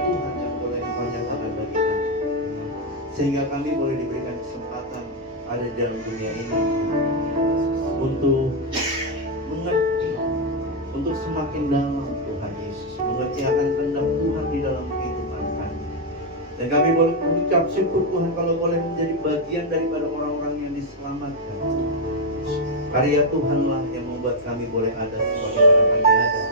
Tuhan yang boleh dipanjangkan bagi kami, sehingga kami boleh diberikan kesempatan ada di dalam dunia ini untuk mengerti, untuk semakin dalam Tuhan Yesus, mengerti akan kehendak Tuhan di dalam kehidupan kami. Dan kami boleh mengucap syukur Tuhan kalau boleh menjadi bagian daripada orang-orang yang diselamatkan. Karya Tuhanlah yang membuat kami boleh ada sebagaimana kami ada.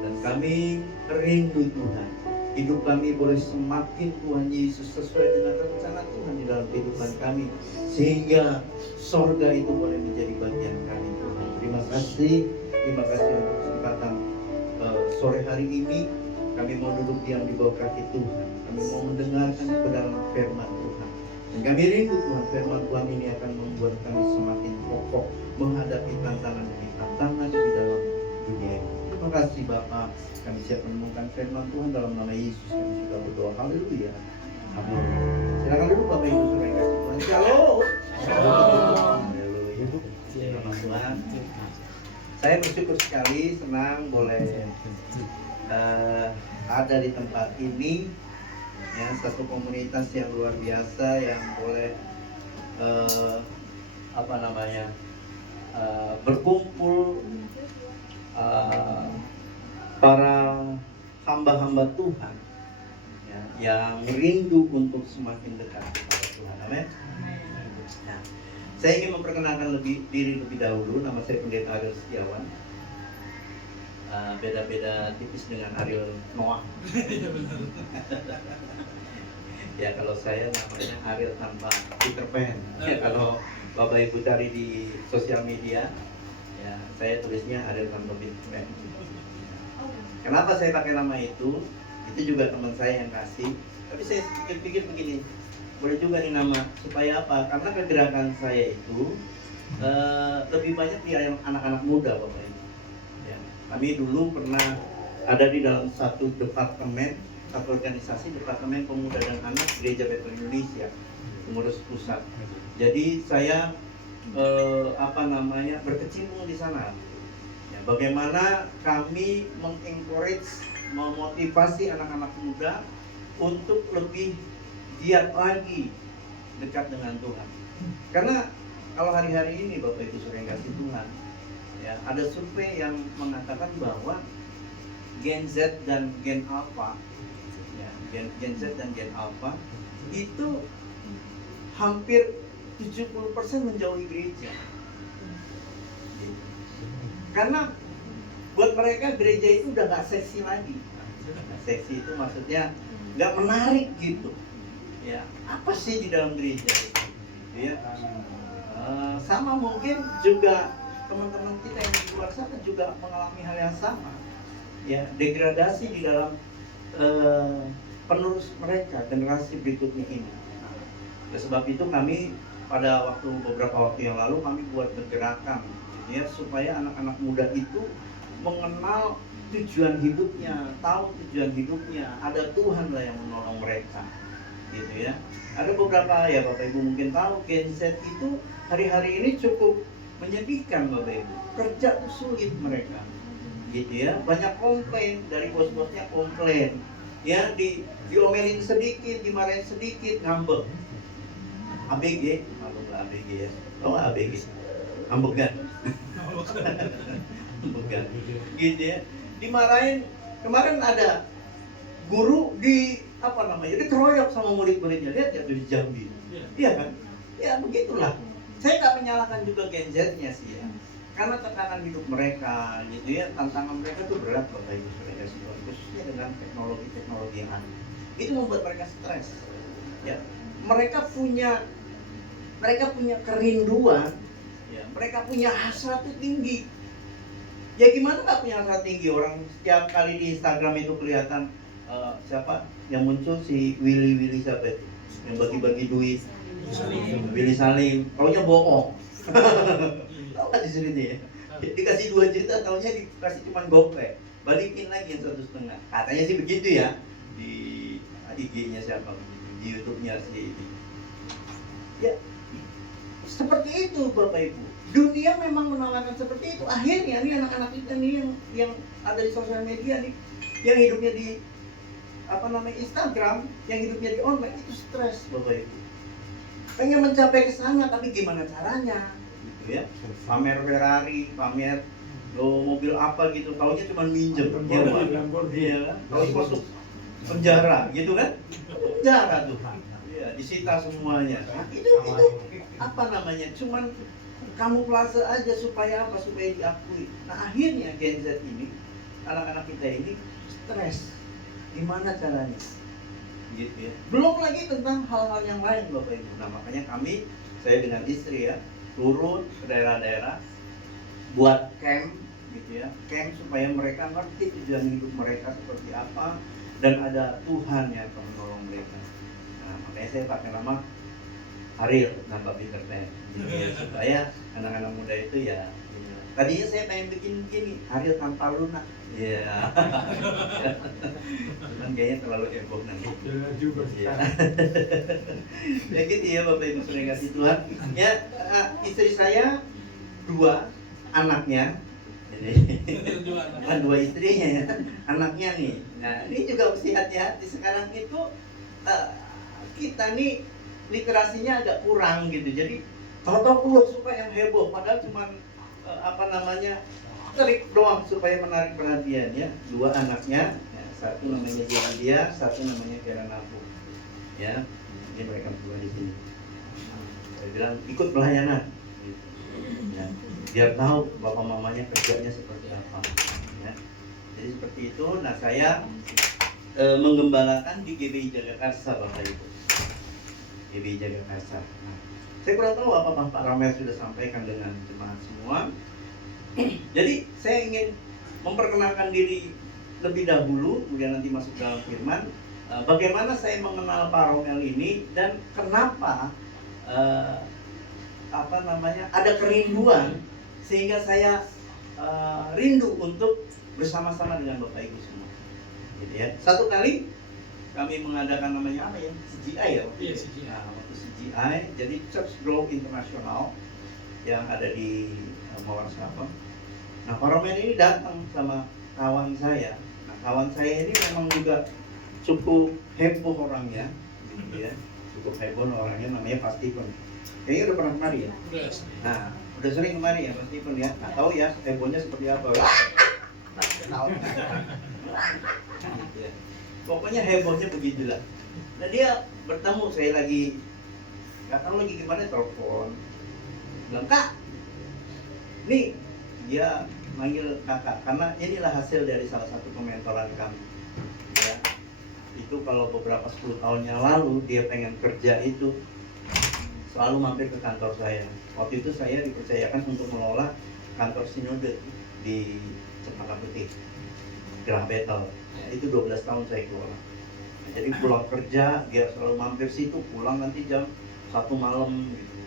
Dan kami rindu Tuhan, hidup kami boleh semakin Tuhan Yesus sesuai dengan rencana Tuhan di dalam kehidupan kami, sehingga sorga itu boleh menjadi bagian kami Tuhan. Terima kasih untuk kesempatan sore hari ini. Kami mau duduk diam di bawah kaki Tuhan. Kami mau mendengarkan kebenaran firman Tuhan. Dan kami rindu Tuhan, firman Tuhan ini akan membuat kami semakin kokoh menghadapi tantangan demi tantangan di dalam dunia ini. Terima kasih Bapak. Kami siap menemukan firman Tuhan dalam nama Yesus. Kami sudah berdoa. Haleluya. Amin. Silakan dulu Bapak Ibu Saudara yang kasih Tuhan. Shalom. Shalom. Haleluya. Nama Tuhan. Saya bersyukur sekali, senang boleh ada di tempat ini, ya, satu komunitas yang luar biasa yang boleh berkumpul para hamba-hamba Tuhan, ya, yang rindu untuk semakin dekat kepada Tuhan. Amin. Nah, saya ingin memperkenalkan diri lebih dahulu. Nama saya Pendeta Ariel Setiawan. Beda-beda tipis dengan Ariel Noah. Ya, kalau saya namanya Ariel tanpa Peter Pan. Ya, kalau Bapak Ibu cari di sosial media, ya, saya tulisnya Ariel tanpa Peter Pan. Kenapa saya pakai nama itu? Itu juga teman saya yang kasih. Tapi saya pikir begini, boleh juga nih nama, supaya apa? Karena kegerakan saya itu lebih banyak di anak-anak muda, Bapak Ibu. Ya, kami dulu pernah ada di dalam satu departemen, satu organisasi, Departemen Pemuda dan Anak Gereja Betel Indonesia, pengurus pusat. Jadi saya berkecimpung di sana. Ya, bagaimana kami mengencourage, memotivasi anak-anak muda untuk lebih giat lagi dekat dengan Tuhan. Karena kalau hari-hari ini Bapak Ibu Saudara yang kasih Tuhan, ya, ada survei yang mengatakan bahwa Gen Z dan Gen Alpha, ya, Gen Z dan Gen Alpha itu hampir 70% menjauhi gereja. Karena buat mereka gereja itu udah gak seksi lagi. Seksi itu maksudnya gak menarik gitu. Ya, apa sih di dalam gereja? Ya, sama mungkin juga teman-teman kita yang di luar sana juga mengalami hal yang sama. Ya, degradasi di dalam penerus mereka, generasi berikutnya ini. Oleh sebab itu kami pada beberapa waktu yang lalu kami buat bergerakan, ya, supaya anak-anak muda itu mengenal tujuan hidupnya, tahu tujuan hidupnya, ada Tuhan lah yang menolong mereka, gitu ya. Ada beberapa, ya Bapak Ibu mungkin tahu, Gen Z itu hari-hari ini cukup menyedihkan Bapak Ibu. Kerja tuh sulit mereka, gitu ya. Banyak komplain dari bos-bosnya, komplain, ya, diomelin sedikit, dimarahin sedikit, ngambek. ABG, malu nggak ABG ya? Oh ABG, ambegan, ambegan, gitu ya. Dimarahin. Kemarin ada guru dikeroyok sama murid-muridnya. Lihat ya, di Jambi. Iya kan? Ya begitulah. Saya nggak menyalahkan juga Gen Z-nya sih ya. Karena tekanan hidup mereka, gitu ya, tantangan mereka tuh berat Bapak Ibu Saudara sekalian, khususnya dengan teknologi yang ada. Itu membuat mereka stres. Ya, mereka punya kerinduan, ya, mereka punya hasrat itu tinggi. Ya gimana nggak punya hasrat tinggi? Orang setiap kali di Instagram itu kelihatan siapa yang muncul, si Willy siapa itu yang bagi-bagi duit, Willy Salim, taunya bohong. Tahu kan di sini nih ya? Dikasih 2 juta, taunya dikasih cuma gopay, balikin lagi yang 1,5. Katanya sih begitu ya, di IG-nya siapa, di YouTube-nya si. Ya, seperti itu Bapak Ibu. Dunia memang menawarkan seperti itu. Akhirnya nih anak-anak kita nih yang ada di sosial media nih, yang hidupnya Instagram, yang hidupnya di online, itu stres Bapak Ibu. Pengen mencapai ke sana, tapi gimana caranya? Gitu ya. Pamer Ferrari, pamer mobil apa gitu, taunya cuma minjem. Iya, kalau masuk penjara gitu kan? Penjara tuh. Iya, disita semuanya. Nah, itu apa namanya? Cuman kamuflase aja supaya apa? Supaya diakui. Nah, akhirnya Gen Z ini, anak-anak kita ini stres. Gimana caranya? Gitu ya. Belum lagi tentang hal-hal yang lain Bapak Ibu. Nah, makanya saya dengan istri ya, turun ke daerah-daerah buat camp gitu ya. Camp supaya mereka ngerti tujuan hidup mereka seperti apa dan ada Tuhan yang akan menolong mereka. Nah, makanya saya pakai nama Ariel nambah Peter Pan gitu ya, supaya anak-anak muda itu ya. Tadinya saya pengen bikin gini, Ariel tanpa lunak. Iya. Cuman kayaknya terlalu heboh nanti. Ya. Ya gitu ya Bapak Ibu sudah kasih Tuhan. Ya, istri saya 2 anaknya. Jadi bukan 2 istrinya ya, anaknya nih. Nah, ini juga mesti hati-hati. Sekarang itu kita nih literasinya agak kurang gitu. Jadi tahu-tahu suka yang heboh, padahal cuman trik doang supaya menarik perhatian ya. 2 anaknya, ya, satu namanya Dia, satu namanya Vera Nafu. Ya, ini mereka berdua di sini. Saya bilang ikut pelayanan. Gitu. Ya, biar tahu bapak mamanya kerjanya seperti apa. Ya. Jadi seperti itu. Nah, saya menggembalakan di GBI Jagakarsa Bapak Ibu. GBI Jagakarsa. Nah, saya kurang tahu apa Bapak Ramel sudah sampaikan dengan jemaat semua. Jadi saya ingin memperkenalkan diri lebih dahulu, kemudian nanti masuk dalam firman. Bagaimana saya mengenal Pak Romel ini dan kenapa ada kerinduan sehingga saya rindu untuk bersama-sama dengan Bapak Ibu semua. Jadi ya, satu kali kami mengadakan namanya apa ya? CGI ya? Iya, CGI. Nah, waktu CGI, jadi Church Growth International yang ada di Mawar Sabang. Nah, Pak Romel ini datang sama kawan saya. Nah, kawan saya ini memang juga cukup heboh orangnya, gitu ya. Cukup heboh orangnya, namanya Pak Stephen. Kayaknya udah pernah kemari ya? Udah. Nah, udah sering kemari ya Pak Stephen ya. Nggak tahu ya hebohnya seperti apa. Tahu. Gitu ya. Pokoknya hebohnya begitulah. Nah, dia bertemu, saya lagi nggak tahu lagi gimana, telepon. Bilang, Kak, nih dia manggil kakak karena inilah hasil dari salah satu pementoran kami ya. Itu kalau beberapa 10 tahun yang lalu dia pengen kerja itu selalu mampir ke kantor saya. Waktu itu saya dipercayakan untuk mengelola kantor sinode di Cempaka Putih, Gerah Betel ya, itu 12 tahun saya kelola. Nah, jadi pulang kerja dia selalu mampir situ, pulang nanti jam 1 malam gitu,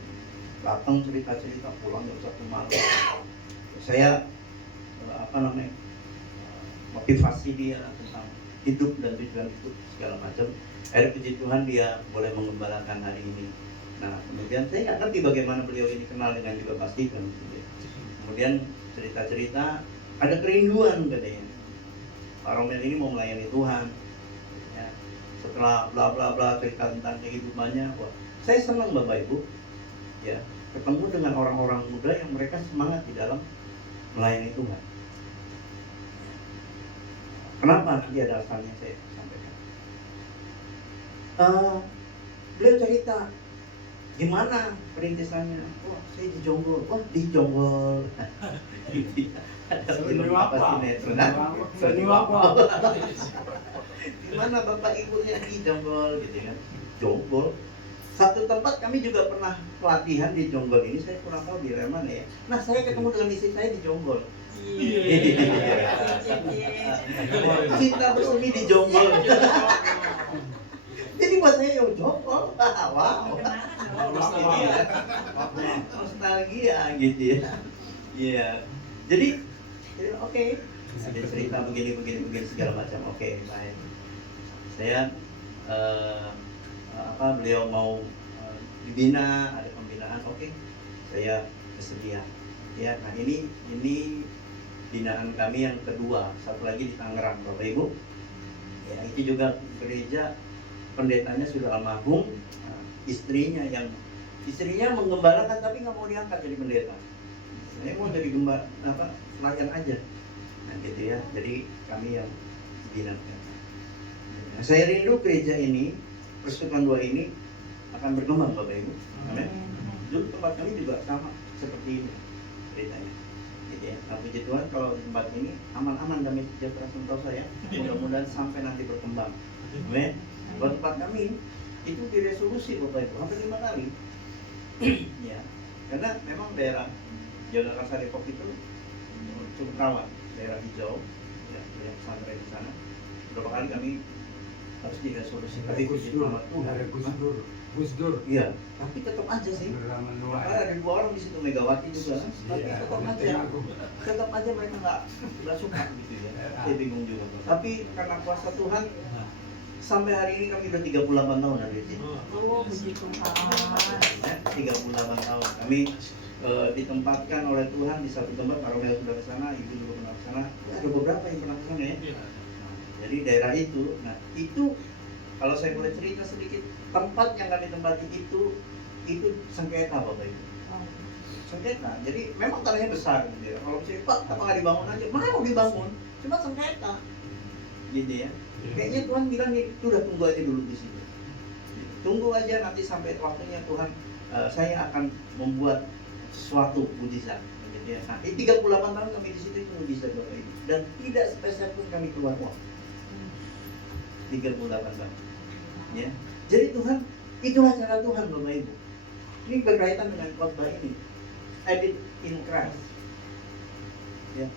datang cerita-cerita, pulang jam 1 malam. Saya motivasi dia tentang hidup dan tujuan hidup segala macam. Akhirnya puji Tuhan dia boleh mengembalakan hari ini. Nah, kemudian saya nggak ngerti bagaimana beliau ini kenal dengan juga Pak Stephen. Kemudian cerita-cerita, ada kerinduan katanya. Pak Romel ini mau melayani Tuhan. Ya, setelah bla bla bla cerita tentang kehidupannya, wah, saya senang Bapak Ibu. Ya, ketemu dengan orang-orang muda yang mereka semangat di dalam melayani Tuhan. Kenapa? Nanti ada asalnya saya sampaikan. Beliau cerita gimana perintisannya. Wah, saya di Jonggol. Wah, di Jonggol. Ada film apa sinetron? Gimana Bapak Ibunya di Jonggol gitu kan? Jonggol. Satu tempat kami juga pernah pelatihan di Jonggol ini, saya kurang tahu di mana ya. Nah, saya ketemu dengan istri saya di Jonggol. Cinta bersemi di Jonggol. Jadi buat saya yang Jonggol, wow. Nostalgia gitu ya. Iya. Jadi oke. Ada cerita begini segala macam. Oke, baik. Saya beliau mau dibina, ada pembinaan, oke, saya bersedia. Ya, nah ini binaan kami yang kedua, satu lagi di Tangerang, Bapak Ibu. Ya, itu juga gereja pendetanya sudah almarhum, nah, istrinya menggembalakan tapi nggak mau diangkat jadi pendeta. Saya mau jadi pelayan aja. Nah, gitu ya. Jadi kami yang dinamkan. Nah, saya rindu gereja ini, Persekutuan 2 ini akan berkembang Bapak Ibu. Amin. Dulu tempat kami juga sama seperti ini ceritanya. Gitu ya. Nah, puji Tuhan kalau tempat ini aman-aman, damai sejahtera sentosa ya. Mudah-mudahan sampai nanti berkembang. Amin. Kalau tempat kami itu diresolusi Bapak Ibu hampir 5 kali. Ya. Karena memang daerah Jakarta Depok itu cukup rawan, daerah hijau, ya, yang pesantren di sana. Beberapa kali kami harus diresolusi. Tapi puji Tuhan, Gus Dur. Iya, tapi tetap aja sih. Karena ada 2 orang di situ, Megawati juga, tapi tetap aja mereka nggak suka gitu ya. Saya bingung juga. Tapi karena kuasa Tuhan, sampai hari ini kami udah 38 tahun ada di sini. Oh, puji Tuhan. 38 tahun. Kami ditempatkan oleh Tuhan di satu tempat. Pak Romeo sudah ke sana, Ibu juga pernah ke sana. Ada beberapa yang pernah ke sana ya. Nah, jadi daerah itu, nah itu kalau saya boleh cerita sedikit, tempat yang kami tempati itu sengketa Bapak Ibu. Sengketa. Jadi memang tanahnya besar gitu ya. Kalau saya Pak, apa nggak dibangun aja? Mau dibangun, cuma sengketa. Gitu ya. Kayaknya Tuhan bilang nih, udah tunggu aja dulu di situ. Tunggu aja nanti sampai waktunya Tuhan, saya akan membuat sesuatu mujizat. Gitu ya. Nah, 38 tahun kami di situ itu mujizat Bapak Ibu. Dan tidak sepeser pun kami keluar uang. 38 tahun. Ya. Jadi Tuhan, itulah cara Tuhan Bapak Ibu. Ini berkaitan dengan khotbah ini. Edit in Christ. Ya.